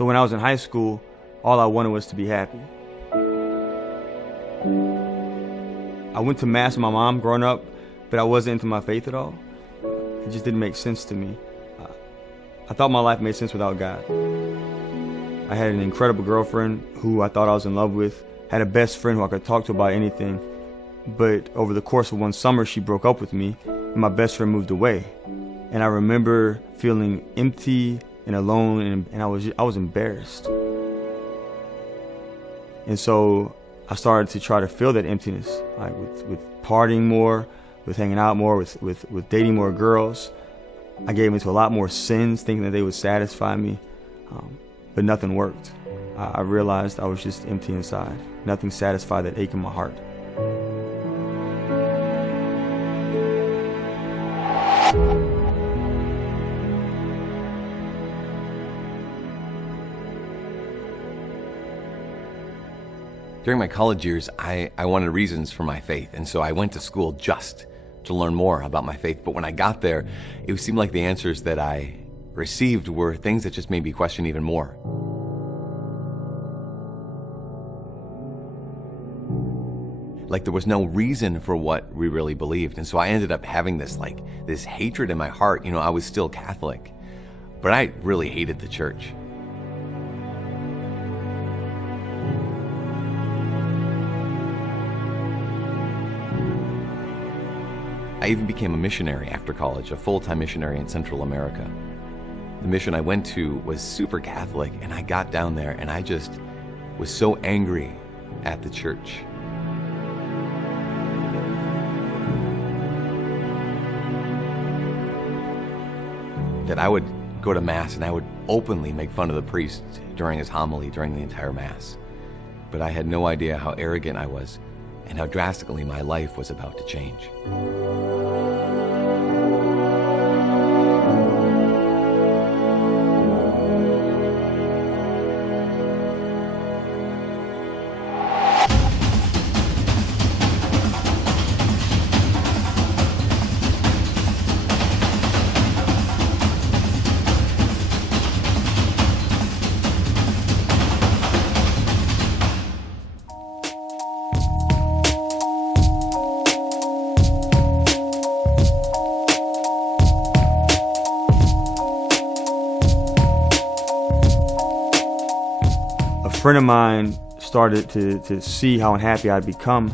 So when I was in high school, all I wanted was to be happy. I went to Mass with my mom growing up, but I wasn't into my faith at all. It just didn't make sense to me. I thought my life made sense without God. I had an incredible girlfriend who I thought I was in love with, had a best friend who I could talk to about anything. But over the course of one summer, she broke up with me, and my best friend moved away. And I remember feeling empty and alone, and I was embarrassed. And so I started to try to fill that emptiness, like with partying more, with hanging out more, with dating more girls. I gave into a lot more sins, thinking that they would satisfy me, but nothing worked. I realized I was just empty inside. Nothing satisfied that ache in my heart. During my college years, I wanted reasons for my faith, and so I went to school just to learn more about my faith. But when I got there, it seemed like the answers that I received were things that just made me question even more. Like there was no reason for what we really believed. And so I ended up having this hatred in my heart. You know, I was still Catholic, but I really hated the church. I even became a missionary after college, a full-time missionary in Central America. The mission I went to was super Catholic, and I got down there and I just was so angry at the church. That I would go to Mass and I would openly make fun of the priest during his homily during the entire Mass. But I had no idea how arrogant I was and how drastically my life was about to change. A friend of mine started to see how unhappy I'd become,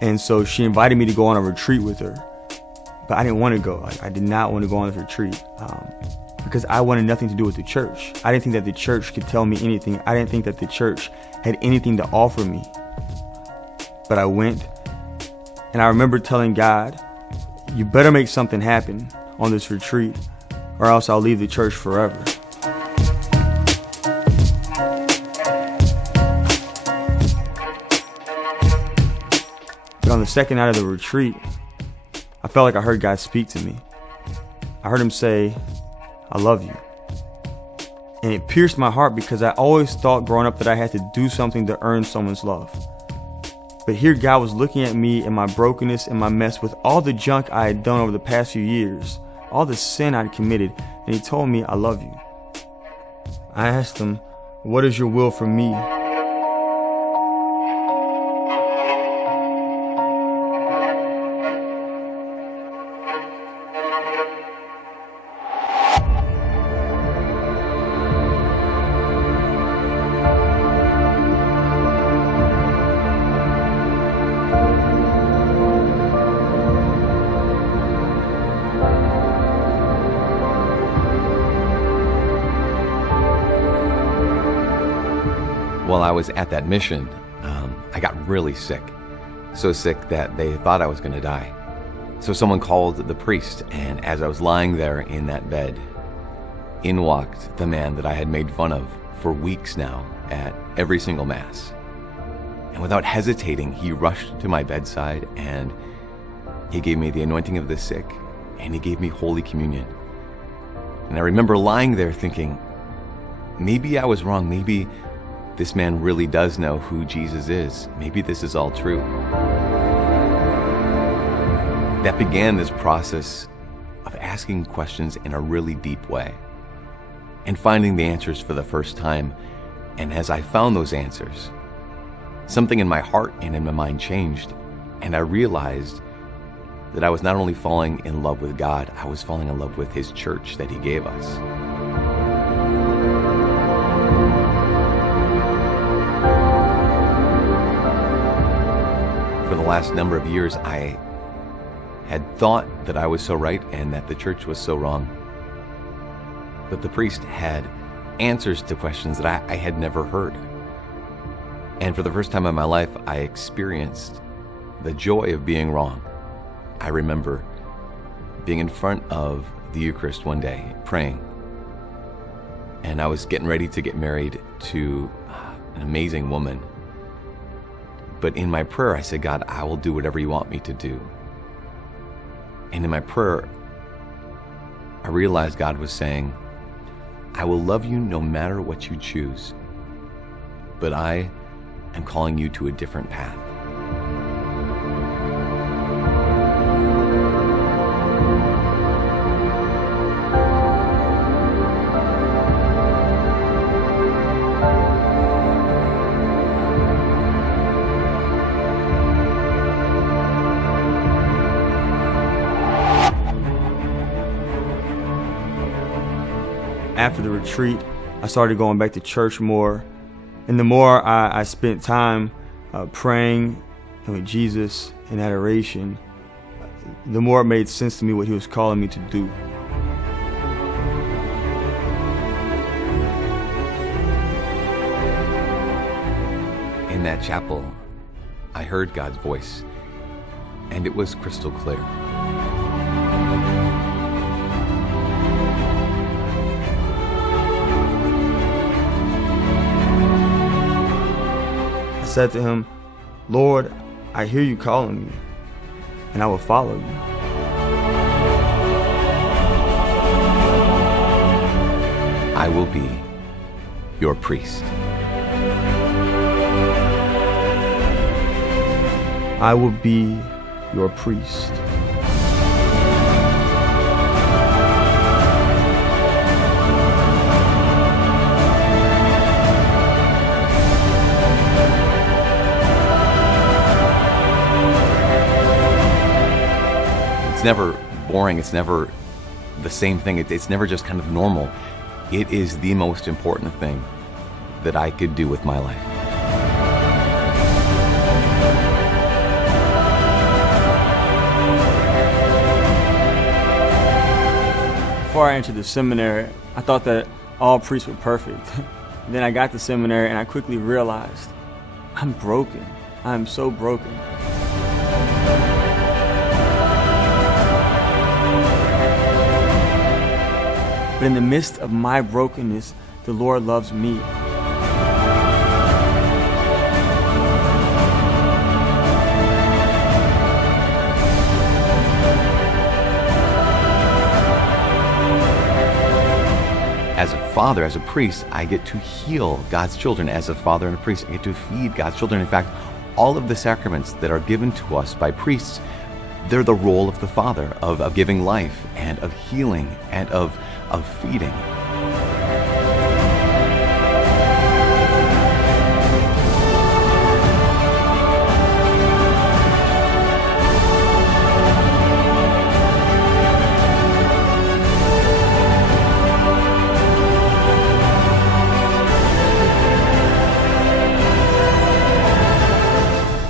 and so she invited me to go on a retreat with her. But I didn't want to go. I did not want to go on this retreat because I wanted nothing to do with the church. I didn't think that the church could tell me anything. I didn't think that the church had anything to offer me. But I went, and I remember telling God, you better make something happen on this retreat, or else I'll leave the church forever. But on the second night of the retreat, I felt like I heard God speak to me. I heard him say, I love you. And it pierced my heart because I always thought growing up that I had to do something to earn someone's love. But here God was looking at me and my brokenness and my mess with all the junk I had done over the past few years, all the sin I'd committed, and he told me, I love you. I asked him, what is your will for me? While I was at that mission, I got really sick. So sick that they thought I was going to die. So someone called the priest, and as I was lying there in that bed, in walked the man that I had made fun of for weeks now at every single Mass. And without hesitating, he rushed to my bedside and he gave me the anointing of the sick, and he gave me Holy Communion. And I remember lying there thinking, maybe I was wrong. Maybe this man really does know who Jesus is. Maybe this is all true. That began this process of asking questions in a really deep way. and finding the answers for the first time. And as I found those answers, something in my heart and in my mind changed, and I realized that I was not only falling in love with God, I was falling in love with His church that He gave us. For the last number of years, I had thought that I was so right and that the church was so wrong. But the priest had answers to questions that I had never heard. And for the first time in my life, I experienced the joy of being wrong. I remember being in front of the Eucharist one day, praying. And I was getting ready to get married to an amazing woman. But in my prayer, I said, God, I will do whatever you want me to do. And in my prayer, I realized God was saying, I will love you no matter what you choose, but I am calling you to a different path. After the retreat, I started going back to church more. And the more I spent time praying with Jesus in adoration, the more it made sense to me what He was calling me to do. In that chapel, I heard God's voice, and it was crystal clear. I said to Him, Lord, I hear you calling me, and I will follow you. I will be your priest. I will be your priest. It's never boring. It's never the same thing. It's never just kind of normal. It is the most important thing that I could do with my life. Before I entered the seminary, I thought that all priests were perfect. Then I got to seminary and I quickly realized I'm broken. I'm so broken. But in the midst of my brokenness, the Lord loves me. As a father, as a priest, I get to heal God's children. As a father and a priest, I get to feed God's children. In fact, all of the sacraments that are given to us by priests, they're the role of the Father, of giving life and of healing and of feeding.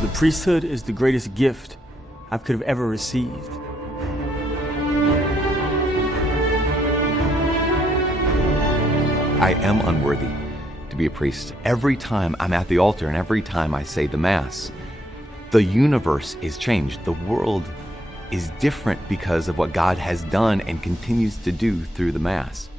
The priesthood is the greatest gift I could have ever received. I am unworthy to be a priest. Every time I'm at the altar and every time I say the Mass, the universe is changed. The world is different because of what God has done and continues to do through the Mass.